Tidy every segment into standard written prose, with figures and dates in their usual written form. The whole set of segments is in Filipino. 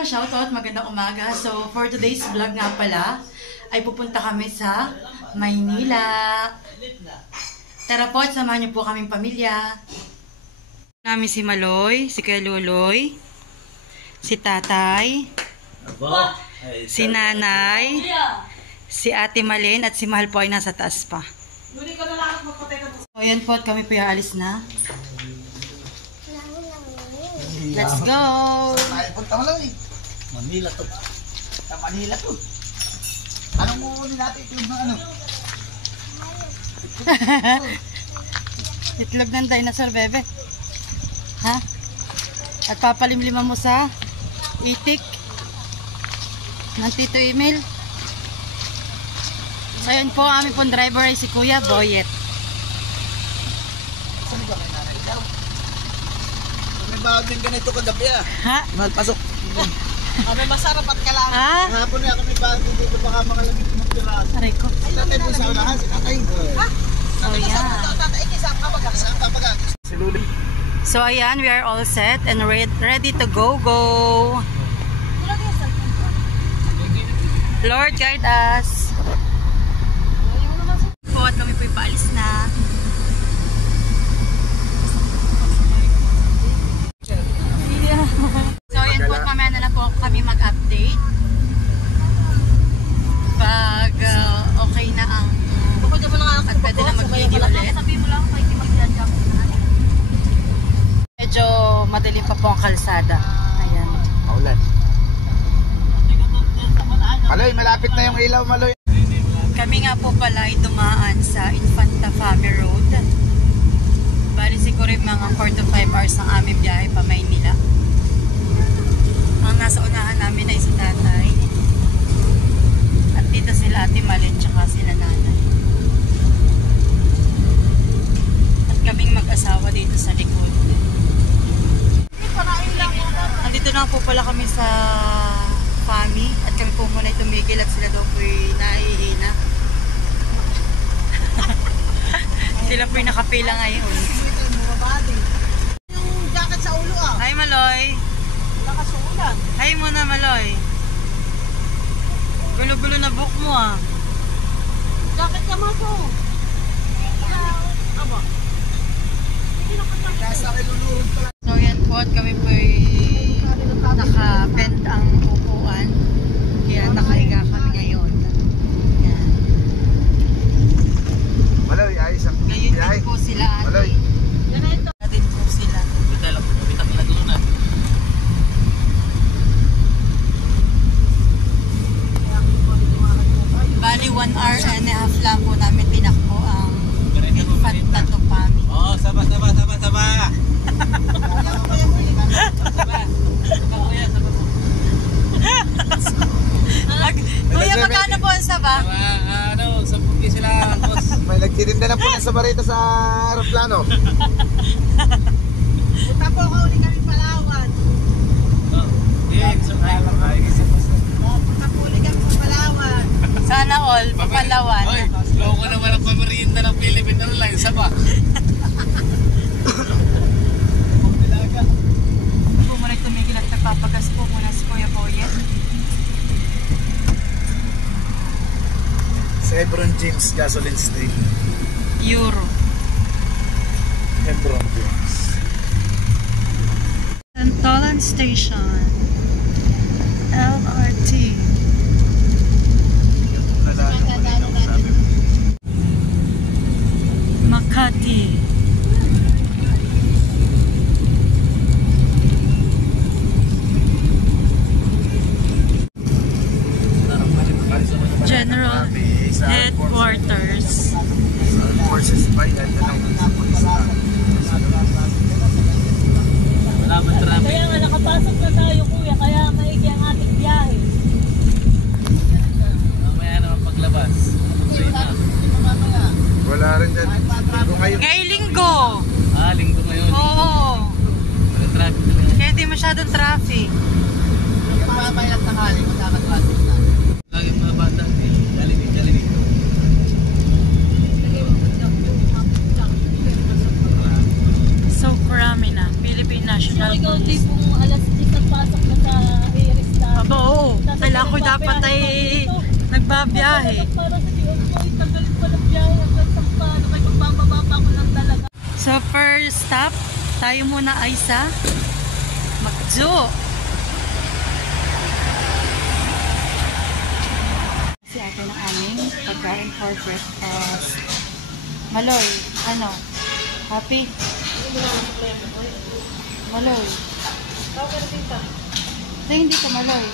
ka-shoutout, magandang umaga. So, for today's vlog nga pala, ay pupunta kami sa Maynila. Tara po, samahan niyo po kaming pamilya. Namin si Maloy, si Kuya Luloy, si Tatay, si Nanay, si Ate Malin, at si Mahal po ay nasa taas pa. So, ayan po, at kami po yung alis na. Let's go! Punta mo lang eh. Manila to. Sa Manila to. Anong muunin natin ito yung ano? Itlog ng dinosaur, bebe. Ha? At papalimliman mo sa itik ng Tito Emil. So, yun po, aming pong driver ay si Kuya Boyet. Saan ba kayo nanay daw? May bawag din ganito kagabi ah. Ha? Mahal, pasok. May masarap at kalaman. Ha? Hapon na kami bawag dito baka makalabit ng tirahan. Aray ko. Tatay po sa unahan, si tatay. Ha? Oh, yeah. Tatay, isang kabagang. Isang kabagang. Si Luli. So, ayan, we are all set and ready to go. Lord, guide us. Po, at kami po ipaalis na. So, ayan po, at mamaya na lang po kami mag-update. Pag okay na ang at pwede na mag-video ulit. Medyo madilim pa po ang kalsada. Ayan. Maulan. Maloy, malapit na yung ilaw, Maloy. Kami nga po pala ay dumaan sa Infanta Fami Road. Bali siguro yung mga 4 to 5 hours ang aming biyahe pa Maynila. Ang nasa unahan namin ay si Tatay. At dito sila Ate Malin tsaka sila Nanay. At kaming mag-asawa dito sa likod. Andito na po pala kami sa Fami at kami po muna tumigil at sila daw po'y nahihina. Sila po'y nakapila ngayon. Yung jacket sa ulo ah. Hi Maloy! Nakasuulan. Hi muna Maloy! Gulo-gulo na book mo ah. Jacket ka mo po. Aba. Nasa kilulurog pala. So yan po at kami po'y naka-bend ang upuan. Kaya nakahiga kami ngayon. Yan. Maloy, ayos ang Ngayon din po sila Ate. Maloy. Ngayon din po sila. Bali 1 hour and a half lang po namin tinakbo ang Infanta to Fami. Oh, saba. Kuya, magkano po ang saba? Ano, 10 piso lang, boss. May nagtitinda na po ng sabarita sa aeroplano. Punta po ako ulit kami Palawan. Oh, so Punta po ulit kami sa Palawan. Sana all, Papalawan. Oy, loko naman ang pamerienda ng Philippine Airlines, saba. Po muna tumigil at nagpapagas po muna si Kuya Boyet. Sa Hebron James Gasoline Station. Euro. Hebron James. Santolan Station. LRT. Makati. General Headquarters. Forces by and Wala man traffic. Kaya nga nakapasok na tayo kuya, kaya maigi ang ating biyahe. Mamaya naman paglabas. wala rin dyan. Linggo ngayon. Ngayong linggo. Linggo ngayon. Oo. Wala traffic talaga. Kaya di masyadong traffic. Yung mamay lang tanghali, magkakatraffic na. Lagi mga bata. Galing. dapat ay nagbabiyahe. Para sa Dion ko, itanggalin pa ng biyahe hanggang sa paano may magbababa pa ako lang talaga. So first stop, tayo muna ay sa Macdo. Kasi akin ang aming pagkain for breakfast. Maloy, ano? Happy? Maloy. Hindi ka Maloy.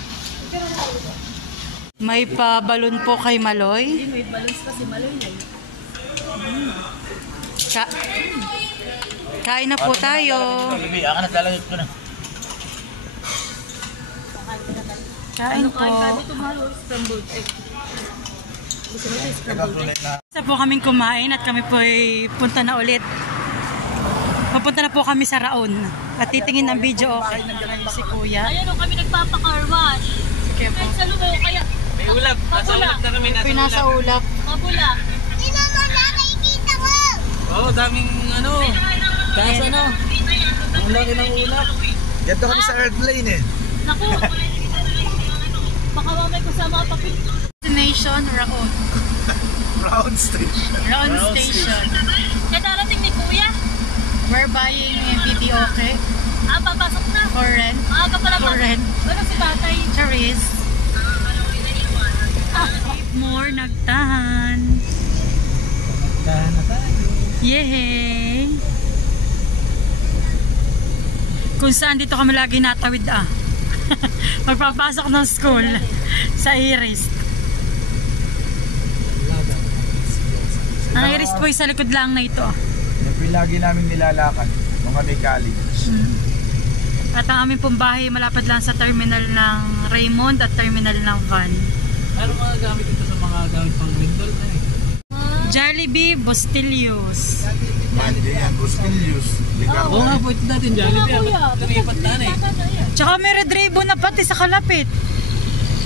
May pa-balon po kay Maloy. May balance pa si Maloy na yun. Kain na po tayo. Bibi, akan at lalagay ko na. Kain po. Kain ka dito Maloy, scrambled egg. Gusto mo ito scrambled egg? Isa po kaming kumain at kami po ay punta na ulit. Papunta na po kami sa Raon. At titingin ng video okay. Si Kuya. Ayan o, kami nagpapa-car wash. Sige po. Kahit sa lumayo, kaya May ulap. Nasa ulap na kami. Pinasa ulap. mabula. Oo, daming ano. Taas ano. Ang laki ng ulap. Ganito kami sa airplane eh. Naku, baka mamay ko sa mga papil. Destination Raon. Round station. Raon Station. Kaya darating ni Kuya. We're buying videoke Papasok na. for rent. Maaga pala For rent. Ano si tatay? Charis. More nagtahan. Tahan na tayo. Yehey! Kung saan dito kami lagi natawid Magpapasok ng school sa Iris. Ang Iris po ay sa likod lang na ito. Yan po yung lagi namin nilalakad. Mga may college. At ang aming pong bahay malapad lang sa terminal ng Raymond at terminal ng Van. Ano mga gamit dito sa mga gamit pang lindol na eh? Jollibee, Bostillos. Mandi yan, Busquillos. Oo nga po, ito natin Jollibee. Kuya, Lumipat na eh. Tsaka may Red Ribbon na pati sa kalapit.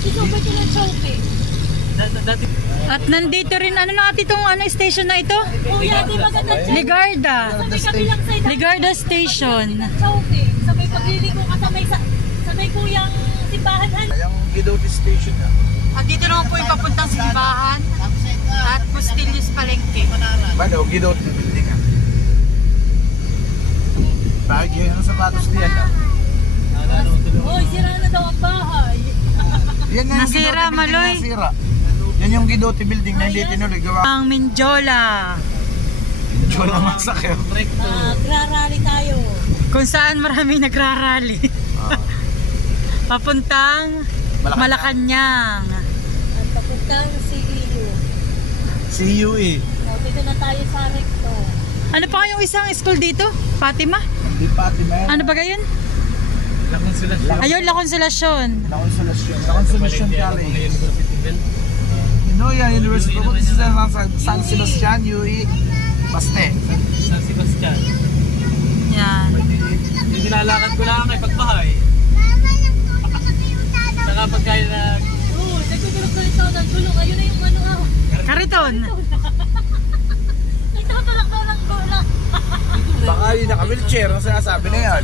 Ito ba ito ng choke? Dati, At nandito rin, ano na itong station na ito? Kuya, di maganda choke? Ligarda. Sabay kabilang side. Ligarda Station. Choke. Sabay pagliligo ka sabay kuyang simbahan. Yung Guidote Station na. At dito naman po yung papuntang Simbahan at Bustillos Palengke. Ba daw, Guidote building ah. Bakit yun ang sapatos niyan ah? Hoy, sira na daw ang bahay. Yan nga yung Nasira, Guidote building Maloy. na nasira. Yan yung Guidote building na hindi tinuloy. Gawa Ang Minjola. Jola Masakyo. Magrarally tayo. Kung saan maraming nagrarally. Papuntang Malacanang. At papuntang CEU. CUE. Dito na tayo sa Recto. Ano pa kayong isang school dito? Fatima? Hindi pati man. Ano ba gayon? lakon sila. Ayun, La Consolacion. La Consolacion. La Consolacion College. University Bell. You know yan, University. Pupunta sa San Sebastian, UE, Baste. San Sebastian. Yan. Yung nilalakad ko lang ay pagbahay. Saka pagkain na Oo, nagtutulog-tulog tayo ng tulong. Ayun na yung ano ah. Kariton. Nagtutulog tayo ng tulong. Baka yun naka-wheelchair, ang sinasabi na yan.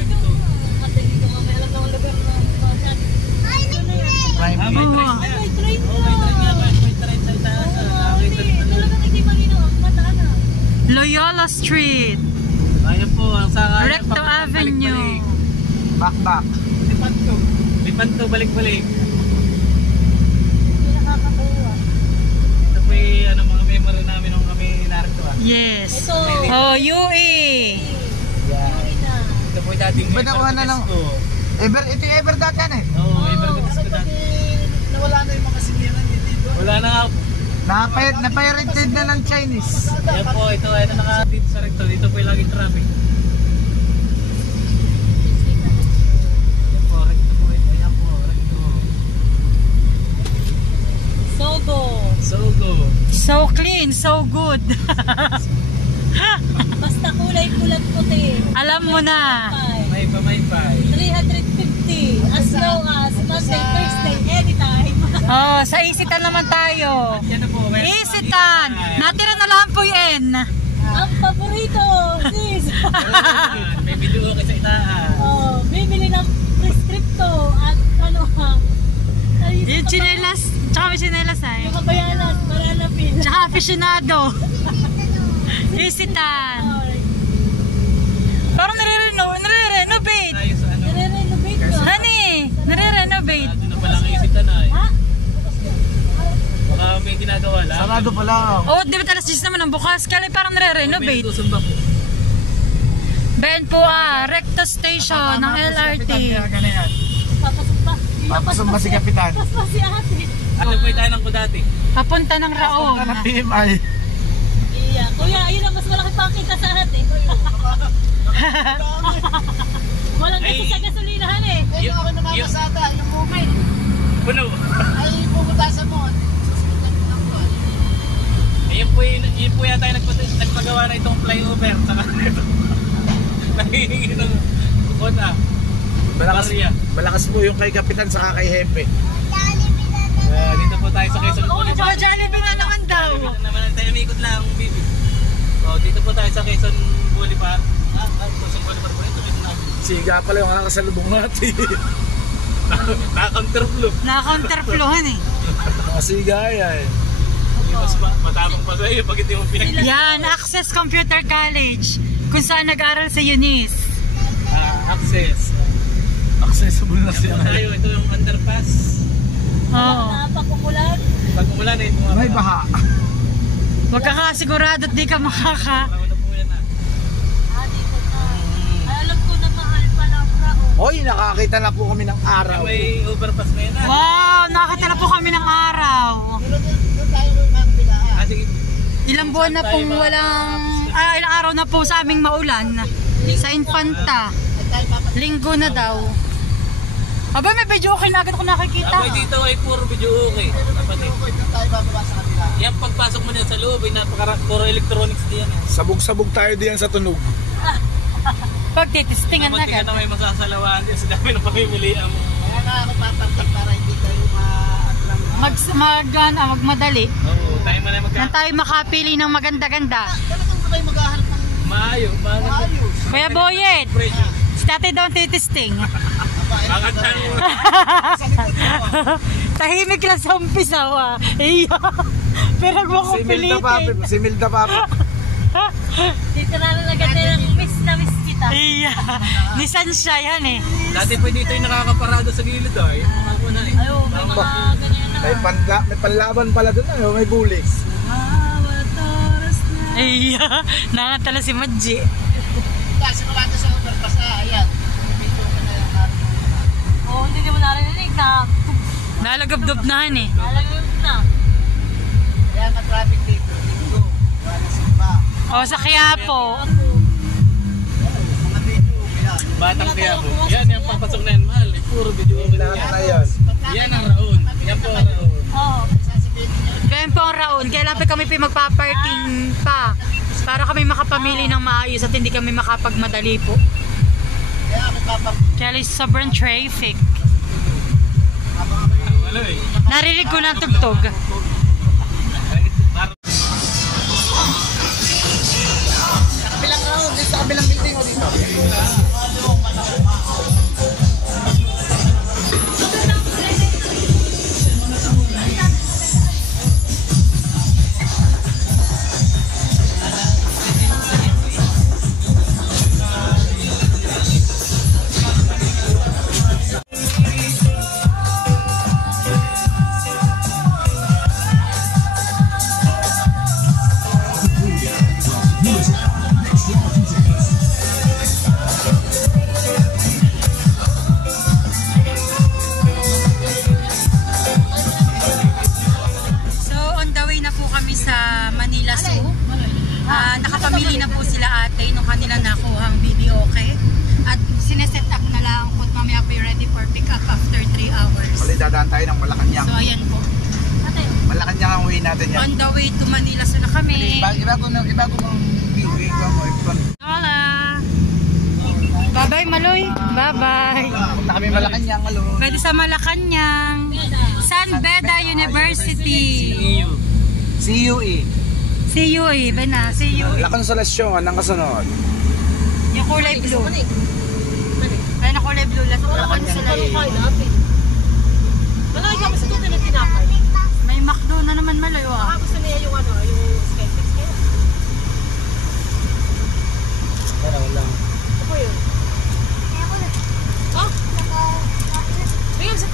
Ate, dito nga may alam na ang lugar na basan. Prime may League. train Oo. na. May train Oh, may train nga. May train sa taas. Nakakita Hindi, na. talagang hindi malinaw ang mata na. Loyola Street. Ayun po, ang saka. Recto Avenue. Back. Lipanto, balik-balik. Hindi nakakatuwa. Ito po yung mga memory namin nung kami narito ah. Yes. Ito. Oh, UE. Sorry na. Ito po yung dating Ba nakuha na lang? ko. Ito yung Ever dati yan eh. Oo, Evergood's ko dati. Nawala na yung mga sinyalan dito. Wala na nga. Napirated na ng Chinese. Yan po, ito ay na nga dito sa recto. Dito po yung laging traffic. Yan po, recto po. Ayan po, recto. Sogo. Sogo. So clean, so good. Basta kulay pulat puti. Alam mo na. May pa. 350 as low as Monday, Thursday, anytime. Oh, sa Isitan naman tayo. Yan na po. may- Isitan. Natira na lang po yan. Ang paborito, sis. May video ko sa itaan. Oh, bibili ng prescripto at ano ha. Yung chinelas. Tsaka may chinelas ay. Yung kabayanan, malalapin. Tsaka aficionado. Isitan. Parang nare-renovate. Nire-renovate ko. Honey, nare-renovate. Doon na pala kayo si Tanay. Ha? Baka may ginagawa lang. Sarado pa lang. Oh, di ba alas 10 naman ang bukas? Kaya parang May nare-renovate. tutusan ba po? Ben po Recto Station ng LRT. Papasok ba? Papasok ba si Kapitan? Papasok ba si ate? Ano po tayo ng Kudati? Papunta ng Raon. Ang PMI. Iya. Kuya, ayun ang mas malaki pakita sa ate. Walang kasi sa gasolinahan eh. Ayun ako namamasada, yung movie. Puno. Ay, puputasan mo. Ayun po yata yung nagpagawa na itong flyover. Saka ito. Nahihingi ng kota. Malakas po yung kay Kapitan saka kay Hepe. Dito po tayo sa Quezon Oh, Boulevard. Jollibee na naman daw. Naman tayo umikot lang, baby. Oh, dito po tayo sa Quezon Boulevard. Quezon Boulevard po ito. Dito na. Siga pala yung nakasalubong natin. Naka-counterflow. Naka-counterflowan eh. Siga yan. Mas matapang pa sa'yo pag hindi mo pinag- Yan, Access Computer College. Kung saan nag-aral si Eunice. Access. Accessible na Yan siya. po tayo. Ito yung underpass. Oo. Pag umulan, Pag umulan ito mga May baha. Huwag ka kasigurado at di ka makaka. Ano po yan dito na. Ay, alam ko na mahal pala ang raon. Hoy, nakakita na po kami ng araw. May overpass na yan Wow, nakakita na po kami ng araw. Sige. Ilang buwan na pong ilang araw na po sa aming maulan. Sa Infanta. Linggo na daw. Aba, may video okay na agad ako nakikita. Abay dito ay puro video okay. Kapatid. Yan pagpasok mo niyan sa loob ay puro electronics diyan. Sabog-sabog tayo diyan sa tunog. Pag titistingan na Kapatid agad. na may masasalawaan din sa dami ng pamimilian mo. Kaya na ako papantak para hindi kayo Magmadali. Oo, tayo man ay Nang tayo makapili ng maganda-ganda. Talagang ba kayo maghahanap ng Maayo. ayos? Kuya Boyet, Pressure. si tatay daw ang titisting. Kakantang mo. Tahimik lang sa umpisa, wa. Iya. Pero mo kong pilitin. Si Milda Papi. Dito na agad ng na miss kita. Iya. Ni Sansha yan eh. Dati po dito yung nakakaparado sa gilid ay. Ako na eh. Ayaw, may mga ganyan na. May panlaban pala doon, may bulis. Iya. Nakatala si Madji. Kasi wala sa overpass ayan. Oo, hindi mo narinig na. Nalagabdob na eh. Alam na. Kaya na-traffic dito. Dito. Wala simba. O sa Quiapo. Mga video. Yan. Batang kaya po. Yan yung papasok na yan. Mahal. Eh, puro video okay na yan. Ayun. Yan ang Raon. Yan po ang Raon. Oo. Ganyan po ang Raon. Kailangan kami magpa-parking pa. Para kami makapamili ng maayos at hindi kami makapagmadali po. Kaya ako kapag Kaya sobrang traffic. Wala eh. Narinig ko na ang tugtog. kabilang round, dito sa kabilang building o dito. Nakapamili na po sila ate nung kanilang nakuhang videoke. At sineset up na lang po at mamaya po ready for pick up after 3 hours. Mali, dadaan tayo ng Malacanang. So ayan po. Malacanang ang uwi natin yan. On the way to Manila sila kami. Ibago mong viewing ka mo. Hola! Bye-bye Maloy! Bye-bye! Punta kami Malacanang, alo. Pwede sa Malacanang. San Beda University. CUE. CUE, ba na? CUE. La Consolacion, ang kasunod. Yung kulay blue. Ay, na kulay blue lang. Wala kami sila. Malaki kami sa tutin.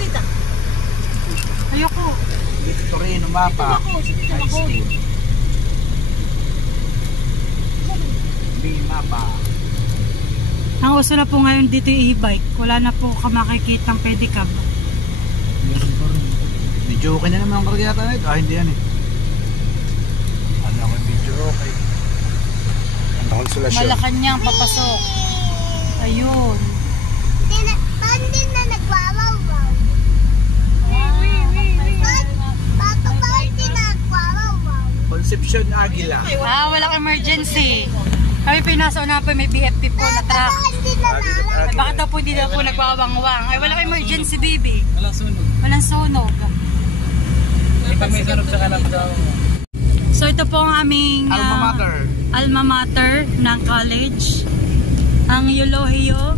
tita. Ayoko. Dito Torino mapa. High school. B mapa. Ang uso na po ngayon dito yung e-bike. Wala na po ka makikitang pedicab. Meron pa rin. Video okay na naman ang karagatan na ito. Ah, hindi yan eh. Ano ako yung video okay. Ang konsolasyon. Malacanang papasok. Ayun. Paano din na nagwawawaw? Papa, bakit din nagwawawaw? Concepcion Aguila. Walang emergency. Kami pinasa na po may BFP po na truck. Bakit din na Ay, bakit daw po hindi daw po nagwawangwang? Ay, walang emergency, baby. Walang sunog. Walang sunog. Eh, pag may sunog sa kalam daw. So, ito po ang aming Alma mater. alma mater ng college. Ang Eulogio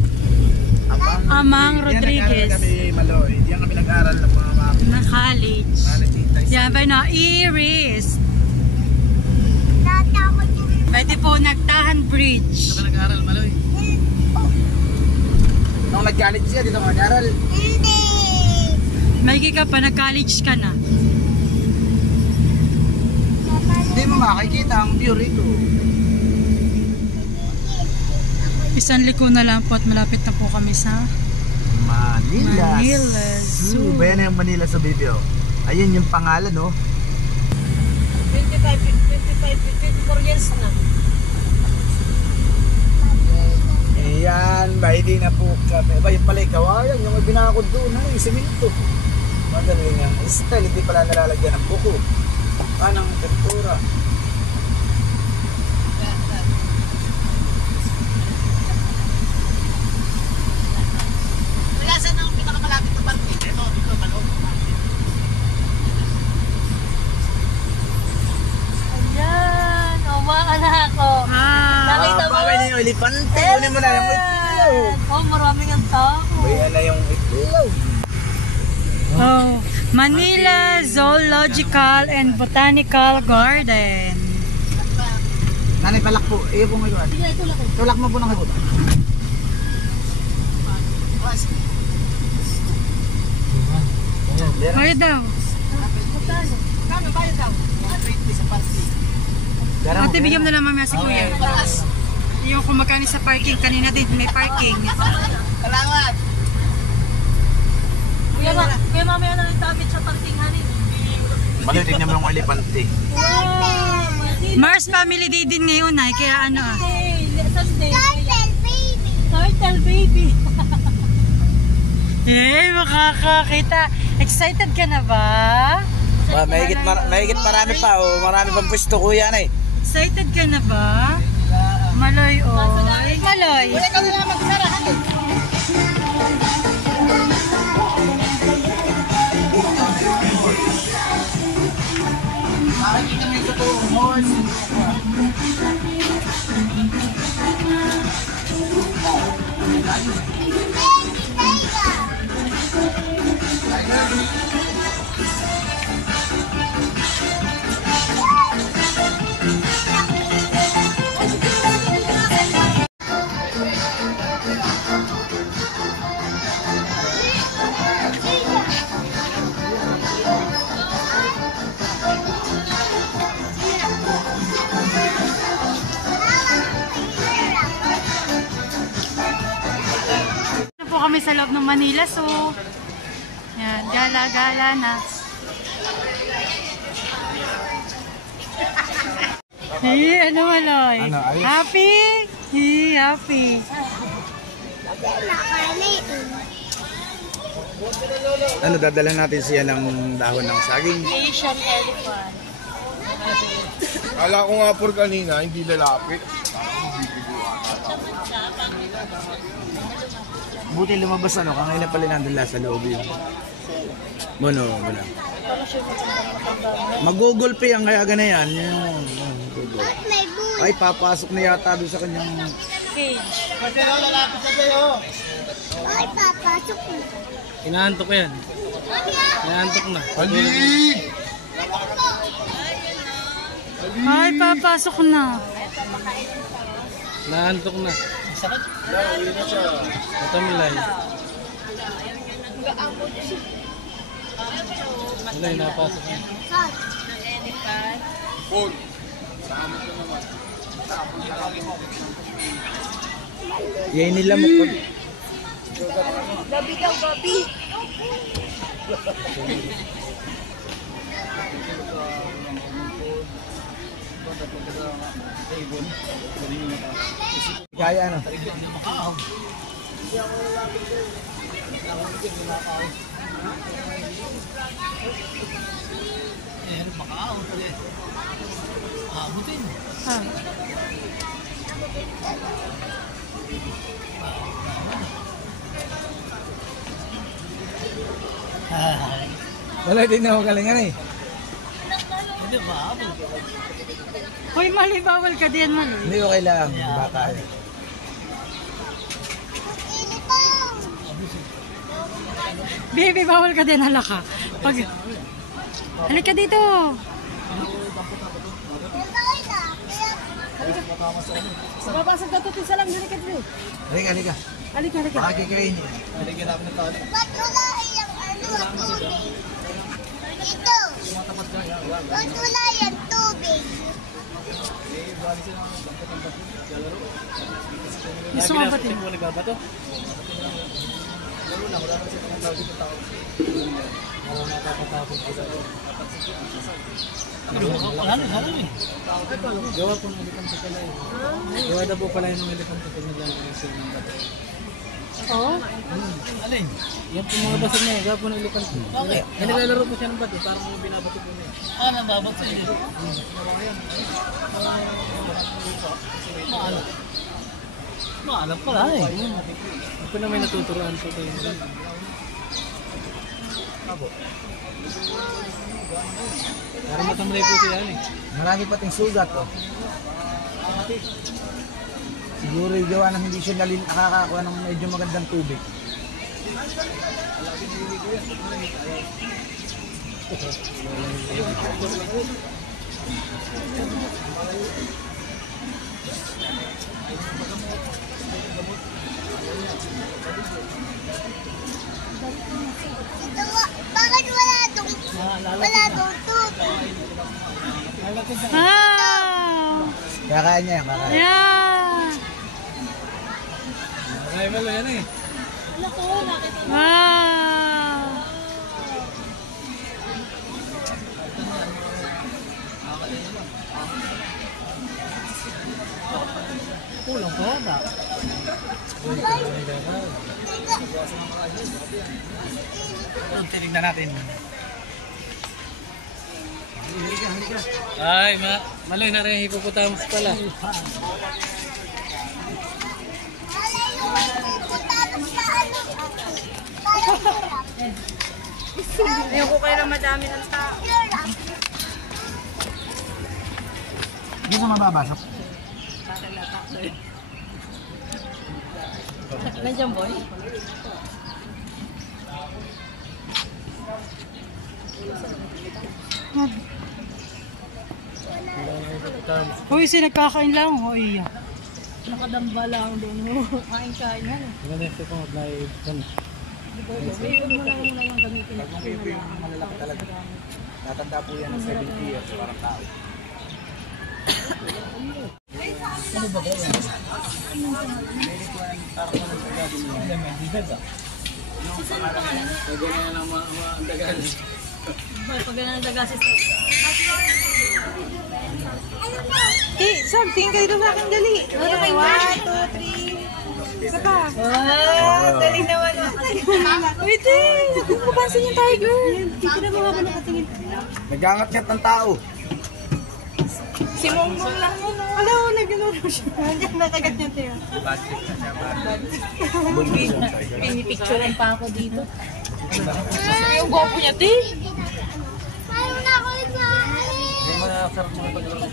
Amang Rodriguez. Diyan kami Maloy. Diyan kami nag-aral ng mga na college. Yan ba na? Iris. natakot yung Pwede po Nagtahan Bridge. Ito ka nag-aaral, Maloy. Nung nag-college siya, dito ka nag-aral. hindi. Maigi ka pa, nag-college ka na. Hindi mo makikita ang view rito. Isang liko na lang po at malapit na po kami sa Manila. Manila Zoo. Bayan na yung Manila sa video. Ayun yung pangalan, no? 24 years na. Ayan, hindi na po kami. Ba, yung pala kawayan, yung binakod doon, yung simento. Magaling ang style, hindi pala nalalagyan ng buko. Anong tempura. Wala saan ang pinakamalapit na parking? Ito, dito, maloob. Ayan, awa anak ko. Nakita mo? Bawal na yung elefante. Kunin mo na yung itlog. Oh, maraming ang tao. Bayan na yung itlog. Oh, Manila Zoological and Botanical Garden. Nanay, palak po. Iyo po ngayon. Sige, tulak ko. Tulak mo po ng kabuta. Kaya daw. Kano bayad daw? 120 sa parking. Ate, bigyan mo na lang mamaya si Kuya. Yung kung magkano sa parking, kanina din may parking. Salamat. Kuya, mamaya na lang damit sa parking, honey. Maloy, tignan mo yung elefante. Wow! Mars family day din ngayon ay kaya ano ah. Sunday. Turtle baby. Turtle baby. Eh, makakakita. Excited ka na ba? Mahigit marami pa. Oh. Marami pang pwesto, kuya na eh. Excited ka na ba? Maloy, oy. Maloy. Ikaw na lang magsara, honey. Makikita mo yung totoong horse. Ano po kami sa loob ng Manila Zoo. Yan, gala-gala na. Hey, ano Maloy? Ano, ayos? Happy? Hey, happy. Ano, dadala natin siya ng dahon ng saging. Asian elephant. Kala ko nga por kanina, hindi lalapit. Buti lumabas ano, kanina pala nandun lang sa loob yun. Mono, wala. Mag-google pay ang kaya ganayan. Google. Ay, papasok na yata doon sa kanyang... Cage. Ay, papasok mo. Inaantok yan. Inaantok na. Ali! Ay, papasok na. Inaantok na. Ito Milay. Wala, napasok na. Yan nila mo. Gabi daw, gabi. Kaya ano? Wala din ako galingan eh. Hoy, mali, bawal ka din, mali. Hindi ko kailangan. Bata eh. Baby, bawal ka din, halaka. Pag... Halika dito. Babasag na ito, isa lang, halika dito. Halika, halika. Halika, halika. Baka kikain. Ba't wala yung tubig? Ito. Ba't wala yung tubig? Gusto mo ba din? Nagbabato? Gawa po ng elephant pala eh. Gawa na po pala yung elephant pag naglalagay sa mga bato. Oo. Alin? Yan po mga basag niya, gawa po ng elephant. Okay. Naglalaro po siya ng bato, parang mga binabato po niya. Nababato siya. Maalam pala eh. Ako na may natuturuan po tayo. Parang matamlay po siya eh. Marami pating sugat oh. Siguro yung gawa na hindi siya nakakakuha ng medyo magandang tubig. Bakit wala dong tubig? Wow! Kaya niya yan, kakain. Yeah! Ay, malo yan eh. Wow! Kulang pa ba? Tingnan natin. Ay, maloy na rin hippopotamus pala. Ayaw ko kayo lang madami ng tao. Hindi ko mababasok. Nandiyan, boy? Uy, nagkakain lang. Uy, nakadamba lang doon. Kain-kain na. Maganda ito kung mag-live kami. Huwag mo lang muna yung gamitin. Pag yung malalaki talaga. Natanda po yan ng 70 years parang tao. Ano ba gawin? Pag ganun ang dagasis. Sam, tingin ka dito sa akin, dali. 1, 2, 3. Isa pa. Dali naman. Wait eh. Nakukupansin yung tiger. Hindi ko na mababa nakatingin. Nag-angat-ngat ng tao. Si Mongbong lang yun. Alam mo, nag-ganun siya. Nandiyan nakagat niya tayo. Pinipicturean pa ako dito. Yung gwapo niya, te. Ayaw na ako sa Hindi mo na-sarap mga pag-laro.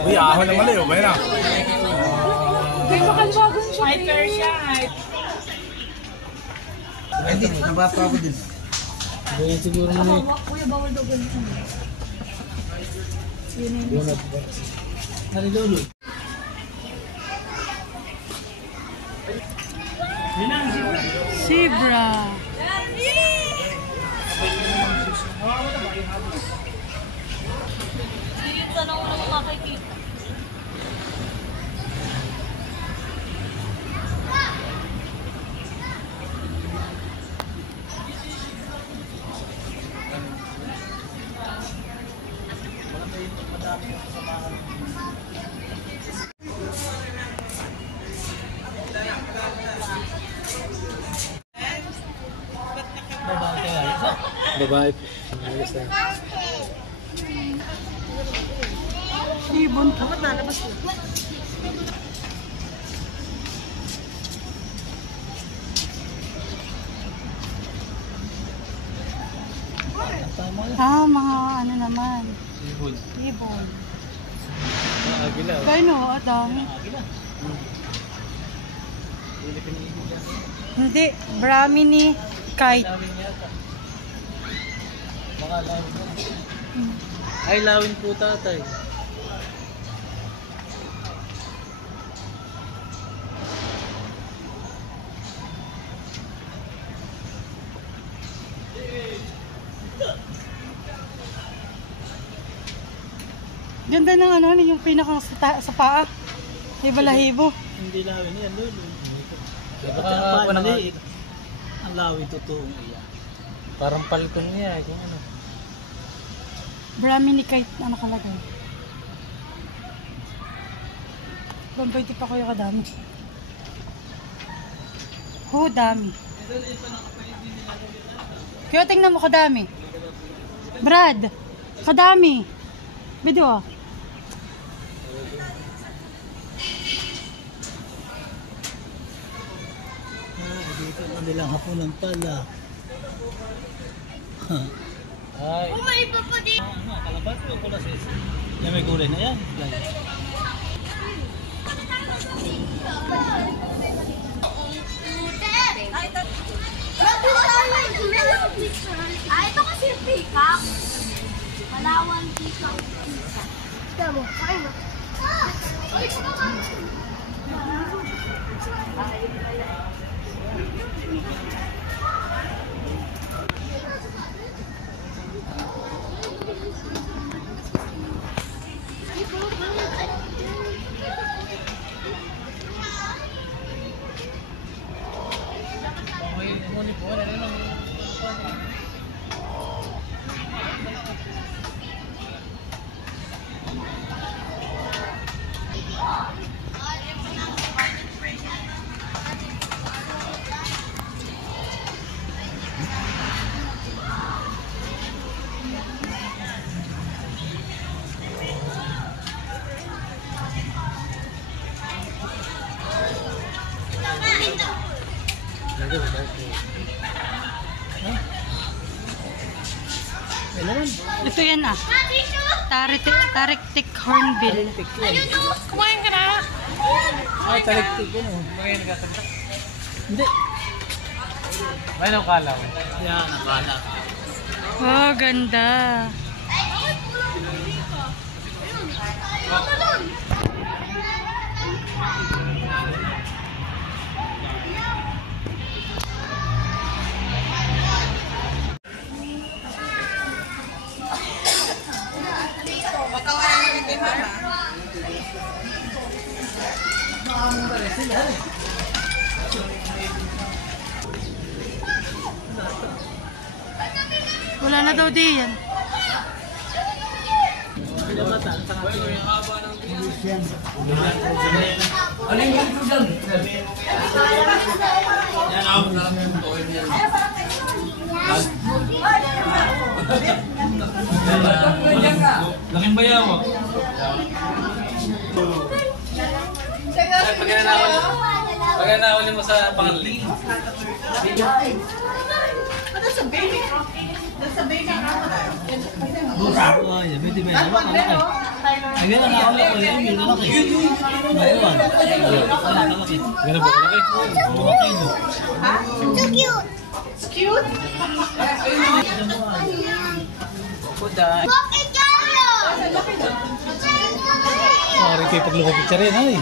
Uy, ahon naman eh. Umay na. May makalwagan siya. Hyper siya. Ay, hindi. Nabapa ako din. Hindi siguro na may... Kuya, bawal daw ganun. Nalilulog. Zebra. makikita. Babae. Ibon po. Ah, mga ano naman. Ibon. Ibon. Agila. Kaya no, dami. Agila. Philippine ibon yan. Hindi, Brahmini kite. Lawin yata. Baka lawin po. Ay, lawin po tatay. Ganda ng ano, yung pinakang sa paa. May balahibo. Hindi lawin yan, lolo. Baka Baka maliit. ang lawin totoong iya. Parang palkon niya, kung ano. Brahmini kite na nakalagay. Bombay di pa kayo kadami. Dami. Kaya tingnan mo kadami. Brad, kadami. Video. Dito ang nilang hapunan pala. Ay. Oh, may iba pa din. Ano, kalabas o kulasis? Yan may gulay na yan. Ito kasi peacock. Malawan peacock. Tignan mo, kain mo. Ito yan ah. Tarik-tik hornbill. Kumain ka na! Ay, taliktik yun o. Mga nagkatagtak. Hindi. May nakala ko. Yan, nakala. Oh, ganda. Wala na daw di yan. Laking bayaw. Pagka nahuli mo sa pangalit. Ay, pwede ba yan? Ay, gano'n na ako lang. Ay, hindi na laki. Maiwan. Gano'n po, laki. Laki mo. So cute. Cute? Bakit kayo? Sorry kayo pag lumapicture rin, ay.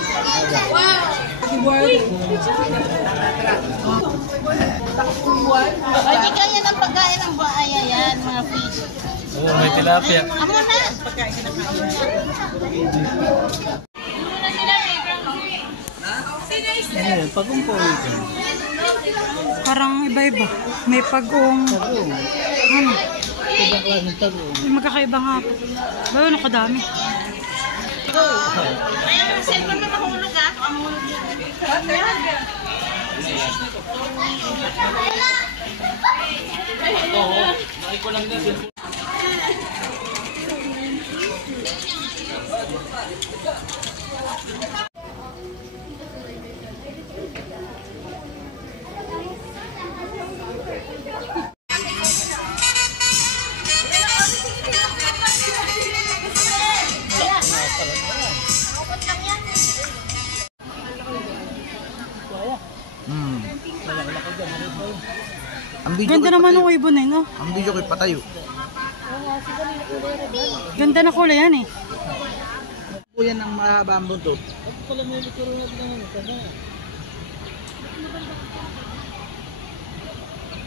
Pwede kaya ng pagkain ng buhaya yan, mga fish. Oo, may tilapia. Ano yan? Pag-umpo ito. Parang iba-iba. May pag-ong. Pag-um. Ano? Ibang klaseng pag-um. May magkakaiba nga po. Ba, ano kadami? Ang video Ganda naman ng ibon eh, no? Ang video ko'y patayo. Ganda na kulay yan eh. Po yan ang mahaba ang buntot.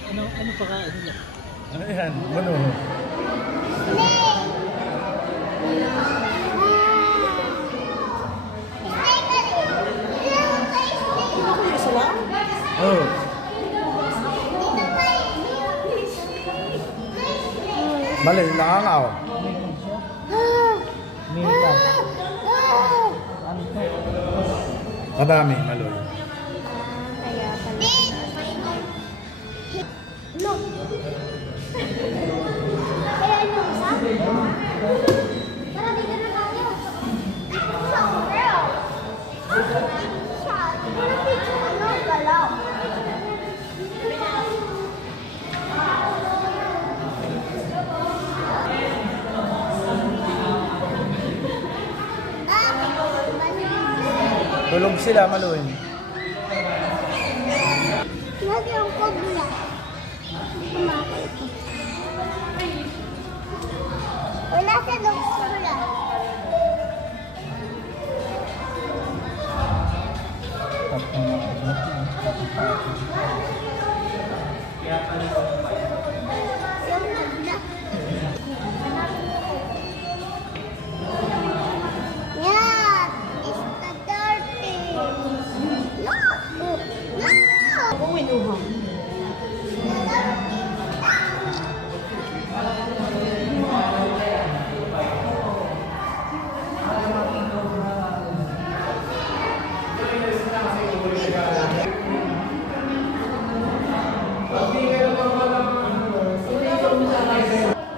Ano pa ka? Ano yan? Ano? Oh. Bali, nakakaw. Kadami, maloy. No. Kaya yung isa? Para di ka na tayo. Galaw. Tulog sila, maloy. Lagi ang kogla. Wala sa doktora. Yung nagla. Yan. It's the dirty. No. No. Uwinuhang.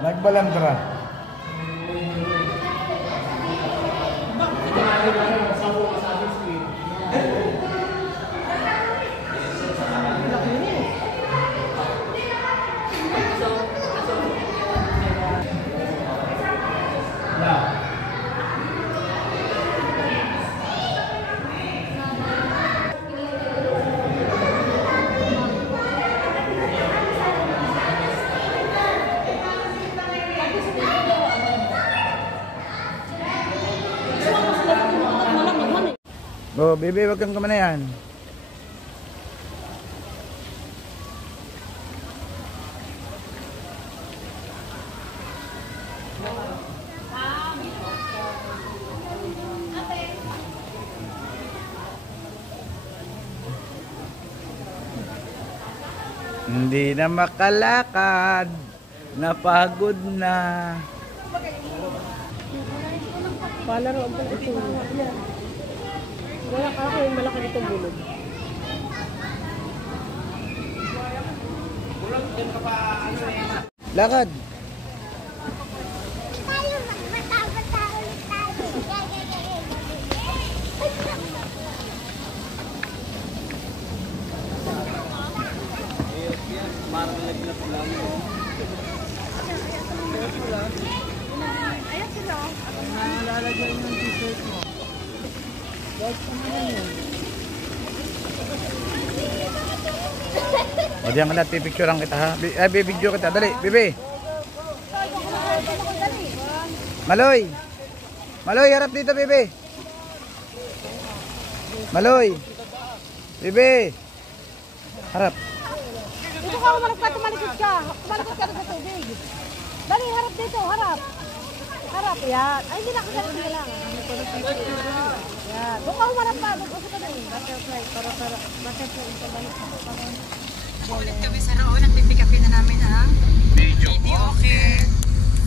Nagbalandra. Oh, bebe, wag kang kamanayan. Hindi na makalakad, napagod na. Palaro ang ito. Wala ka ako yung malaki itong bulog. Lakad. Tayo magmata-mata ulit tayo. Ayan sila. Nalalagyan yung t-shirt mo. O diyan ka na, pipicturean kita ha. Ay, bibidyo kita. Dali, bebe. Maloy. Maloy, harap dito, bebe. Maloy. Bebe. Harap. Dito ka, umalas ka, tumalikod ka. Tumalikod ka sa tubig. Dali, harap dito, harap. Harap, yan. Ay, hindi na ako sarap na lang. Yan. Doon ka humarap pa. Doon ka sa tabi. Butterfly. Para. Butterfly. Sa balik. Ulit kami sa roon at pipick upin na namin ang video okay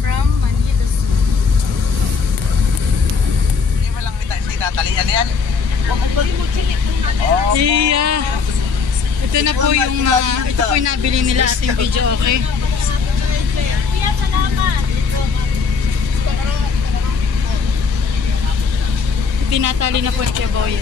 from Manila Zoo. Hindi mo lang tinatalian yan. Iya. Ito na po yung ito po yung nabili nila ating video okay. Kuya, salamat. Tinatali na po ni Kuya Boy.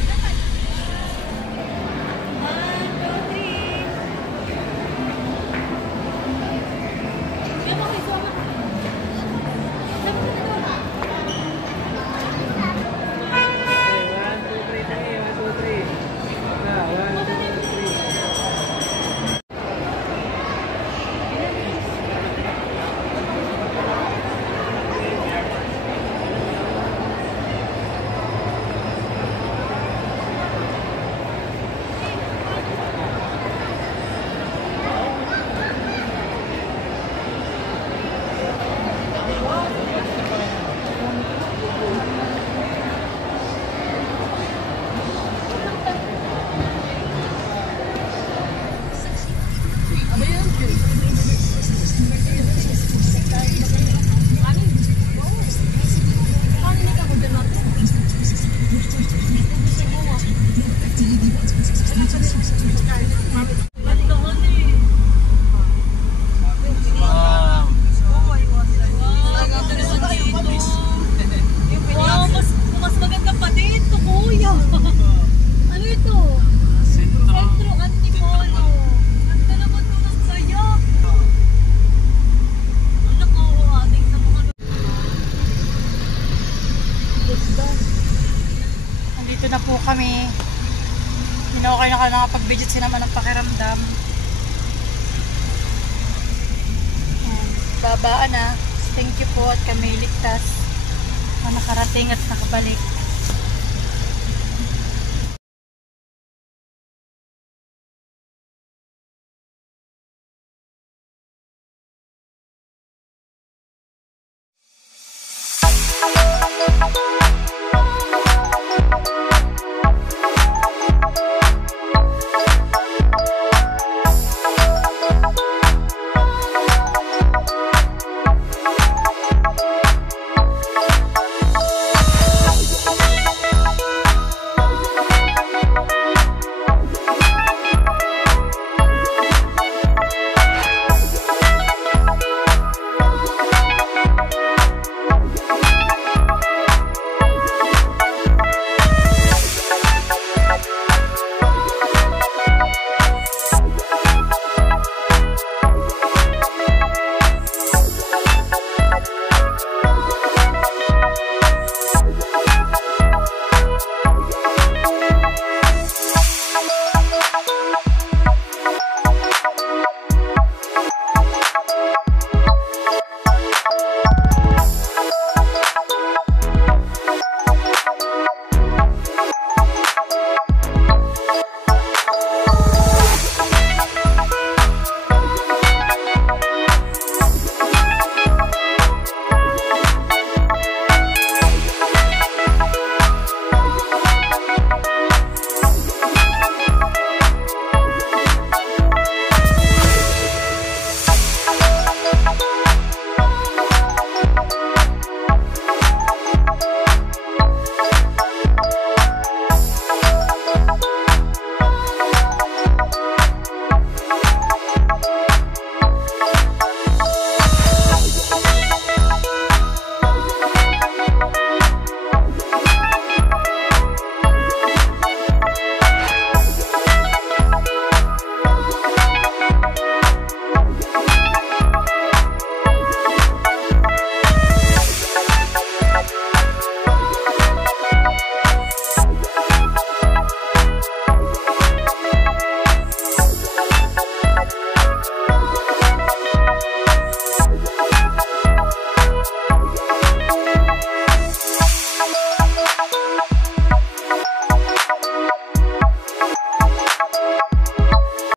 Wow, mas maganda pa dito, kuya. Ano ito? Centro Antipolo. Ganda naman ito ng saya. Ano ko, ating sa mga... Nandito na po kami. Okay na nakapag-visit si naman ng pakiramdam. Babaan na. Thank you po at kami ligtas na nakarating at nakabalik.